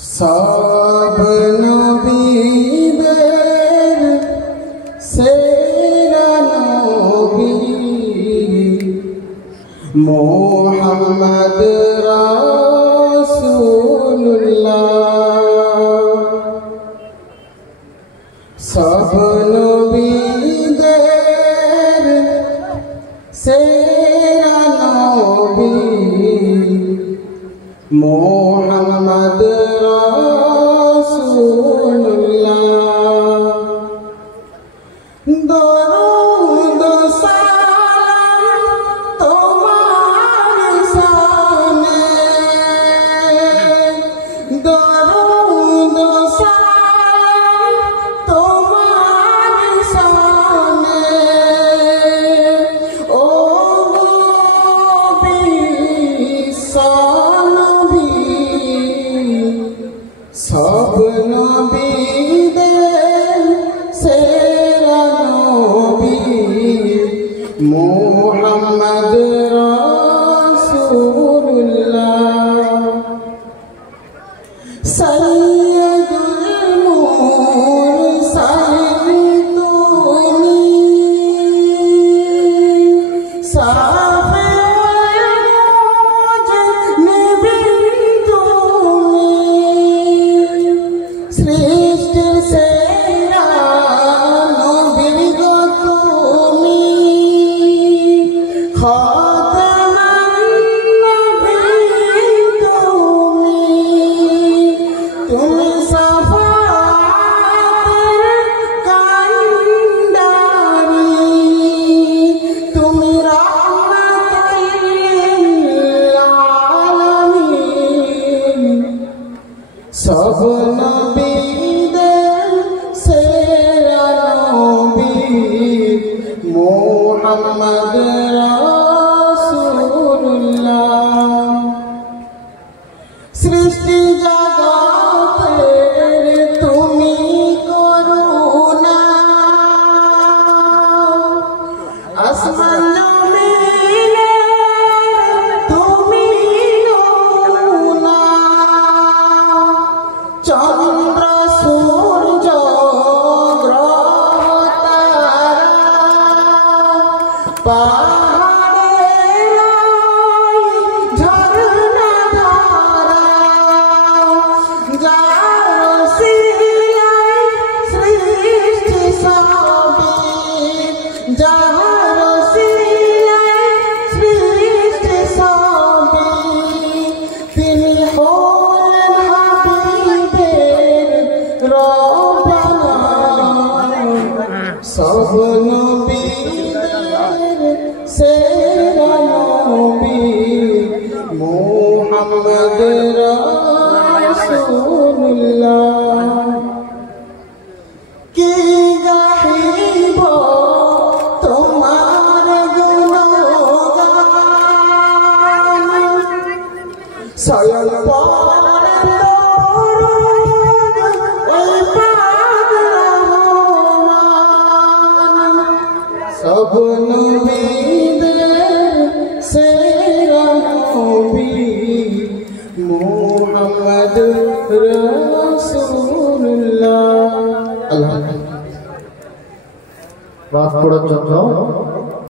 सब नबीদের সেরা নবী মুহাম্মদ রাসূলুল্লাহ। सब নবীদের সেরা নবী মুহাম্মদ রাসূলুল্লাহ। দরুদ সালাম তোমার শানে, দরুদ সালাম তোমার শানে। ও सब नबीদের সেরা নবী মুহাম্মদ রাসূলুল্লাহ। সৈয়দুল মুরসালিন তুমি, সৃষ্টির সেরা নবী গো তুমি, খাতামান নবী তুমি, তুমি সাফাতের কান্ডারি, তুমি রাহমাতুল আলামিন। सब नबीদের সেরা নবী মুহাম্মদ রাসূলুল্লাহ। সৃষ্টি জগতের তুমি করুণা, আসমান জমিনে তুমি চন্দ্র সূর্য গ্রহ তারা, পাহাড়ে ঝরনা ধারা, যার সিলায় সৃষ্টি সবই, যার সিলায় সৃষ্টি সবই, তিনি सब नबीদের সেরা নবী মুহাম্মদ রাসূলুল্লাহ। কি গাহিব তোমার গুণগান, স্বয়ং सब नबीদের সেরা নবী মুহাম্মদ রাসূলুল্লাহ। রাত পড়ার জন্য